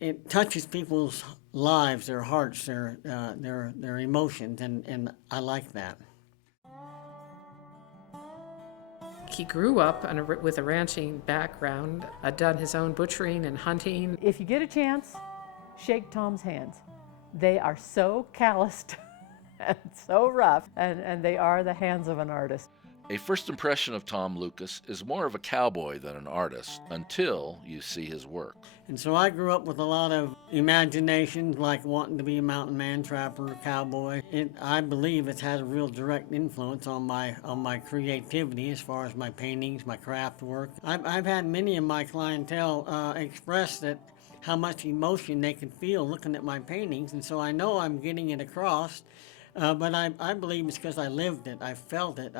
it touches people's lives, their hearts, their emotions, and I like that. He grew up with a ranching background, done his own butchering and hunting. If you get a chance, shake Tom's hands. They are so calloused and so rough, and they are the hands of an artist. A first impression of Tom Lucas is more of a cowboy than an artist until you see his work. And so I grew up with a lot of imagination, like wanting to be a mountain man, trapper, cowboy. I believe it's had a real direct influence on my creativity as far as my paintings, my craft work. I've had many of my clientele express that how much emotion they could feel looking at my paintings, and so I know I'm getting it across. But I believe it's because I lived it, I felt it,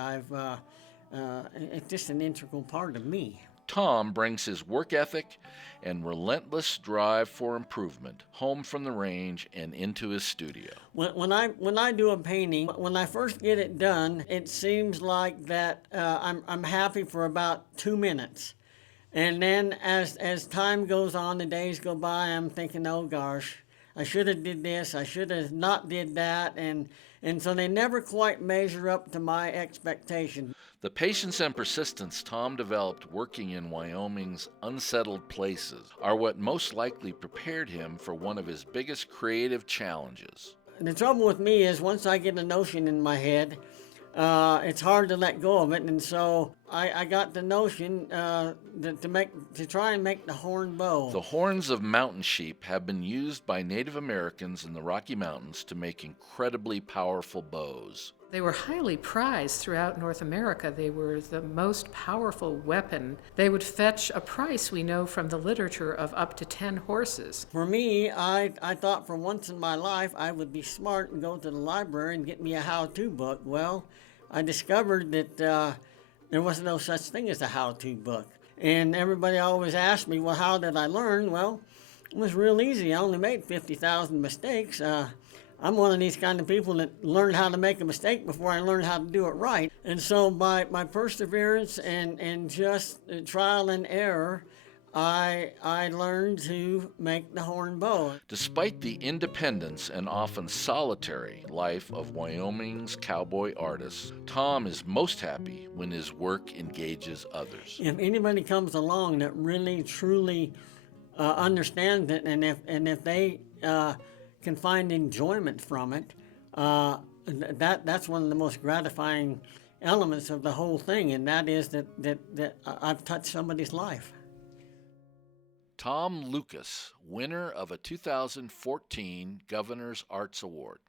it's just an integral part of me. Tom brings his work ethic and relentless drive for improvement home from the range and into his studio. When I do a painting, when I first get it done, it seems like that I'm happy for about 2 minutes. And then as time goes on, the days go by, I'm thinking, oh gosh, I should have did this, I should have not did that, and so they never quite measure up to my expectations. The patience and persistence Tom developed working in Wyoming's unsettled places are what most likely prepared him for one of his biggest creative challenges. The trouble with me is once I get a notion in my head, it's hard to let go of it, and so I got the notion to try and make the horn bow. The horns of mountain sheep have been used by Native Americans in the Rocky Mountains to make incredibly powerful bows. They were highly prized throughout North America. They were the most powerful weapon. They would fetch a price, we know from the literature, of up to 10 horses. For me, I thought for once in my life I would be smart and go to the library and get me a how-to book. Well, I discovered that there was no such thing as a how-to book. And everybody always asked me, well, how did I learn? Well, it was real easy. I only made 50,000 mistakes. I'm one of these kind of people that learned how to make a mistake before I learned how to do it right. And so by my perseverance and just trial and error, I learned to make the horn bow. Despite the independence and often solitary life of Wyoming's cowboy artists, Tom is most happy when his work engages others. If anybody comes along that really, truly understands it, and if they can find enjoyment from it, that's one of the most gratifying elements of the whole thing, and that is that I've touched somebody's life. Tom Lucas, winner of a 2014 Governor's Arts Award.